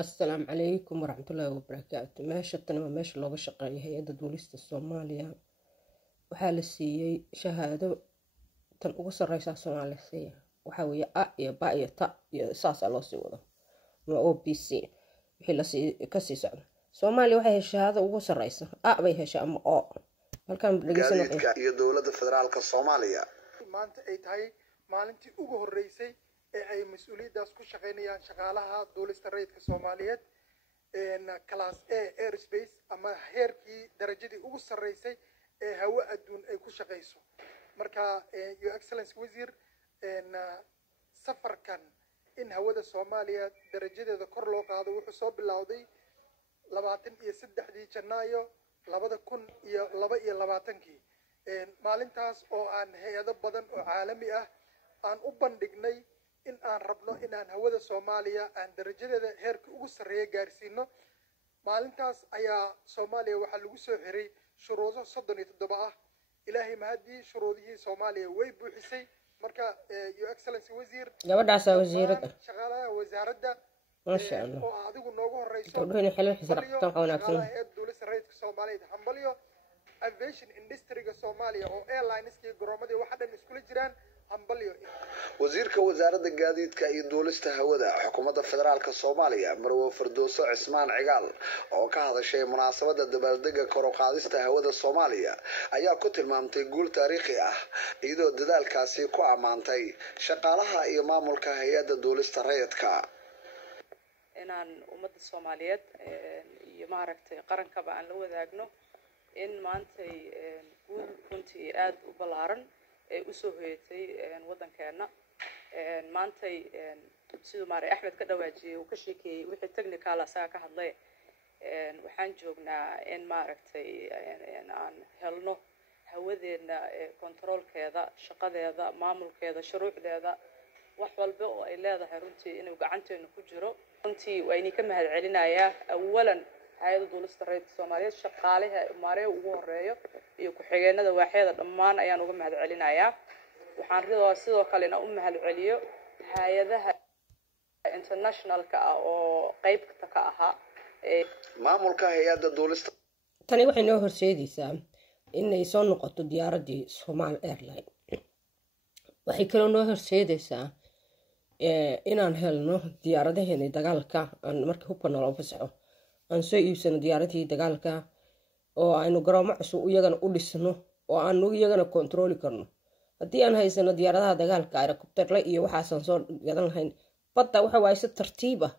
السلام عليكم ورحمة الله وبركاته. ماشي تنما ماشي لوga shaqeeyo hay'adda duulista Soomaaliya waxaa la siiyay shahaado tan ugu sareysa Soomaaliya waxa weeye A iyo B iyo T iyo saas loo sii wado ma OPC wixii la sii ka sii socdo Soomaaliya waxay heshay shahaado ugu sareysa A bay heshay ama O halkan gaadiidka iyo dawladda federaalka Soomaaliya maanta ay tahay maalintii ugu horeysay ee ay mas'uuliyadaas ku shaqeynayaan shaqaalaha duulista rayidka Soomaaliyeed class A airspace ama heerkii darajadii ugu sareysay ee hawo adduun ay ku shaqeyso marka your excellency wasiir safarkan in hawada Soomaaliya darajadeeda kor loo qaado wuxuu soo bilowday 23 Janaayo 2022 maalintaas oo aan hay'ado badan oo caalami ah aan u bandhignay in aan rabno in aan hawada Soomaaliya aan darajadeeda heerka ugu sareeyo gaarsiino maalintaas ayaa Soomaaliya waxa lagu soo xiray shuruudo 37 ah ilaahay mahadii shuruudihii Soomaaliya way buuxisay marka your excellency wasiir gabadhaas wasiirada shaqaalaha wasaaradda ma sha Allah oo adigu noogu horeyso gabadhina xilal xisraqtan wanaagsan duulista rayidka Soomaaliyeed hambalyo aviation industry-ga Soomaaliya oo airlines-kii garoomadii waxa dhan isku jiraan hambalyo wasiirka wasaaradda gaadiidka iyo duulista hawada xukuumadda federaalka Soomaaliya Marwo Firdowso Cismaan Cigaal oo ka hadashay munaasabadda dabaaldegga kor u qaadista hawada Soomaaliya ayaa ku tilmaamtay guul taariikhi ah iyadoo dadaalkaasi ku amaantay shaqaalaha iyo maamulka hay'adda duulista rayidka inaan ummadda Soomaaliyeed iyo maaragtay qarankaba aan la wadaagno in maantay guul runtii aad u ballaaran ee u soo hoyatay wadankeena maantay sidoo Maray Axmed ka dhawaajiyay uu ka sheekeeyay wixii technical asaga ka hadlay waxaan joognaa in maaragtay aan helno hawadeena controlkeeda shaqadeeda maamulkeeda shuruucdeeda wax walba oo ay leedahay runtii inuu gacanteena ku jiro runtii waa inay ka mahad celinayaa awalan hay'adda duulista rayidka Soomaaliyeed shaqaalaha Maray ugu horeeyo iyo ku xigeenada waaxyada dhammaan ayaan uga mahad celinayaa waxaan ridoo sidoo kale u mahad celiyo hay'adaha international-ka oo qaybta ka ahaa maamulka hay'adda duulista tani waxay noo horseedaysaa inay soo noqoto diyaaradii Somali Airline waxay kaloo noo horseedaysaa inaan helno diyaaradaheena dagaalka aan markii hubka noo fasaxo aan soo iibsano diyaaradii dagaalka oo aynu garoomo cusub iyagana u dhisno oo aan iyagana control karno haddii aan haysano diyaaradaha dagaalka helicopter iyo waxaasan soo gadan lahayn badda waxa waay si tartiib ah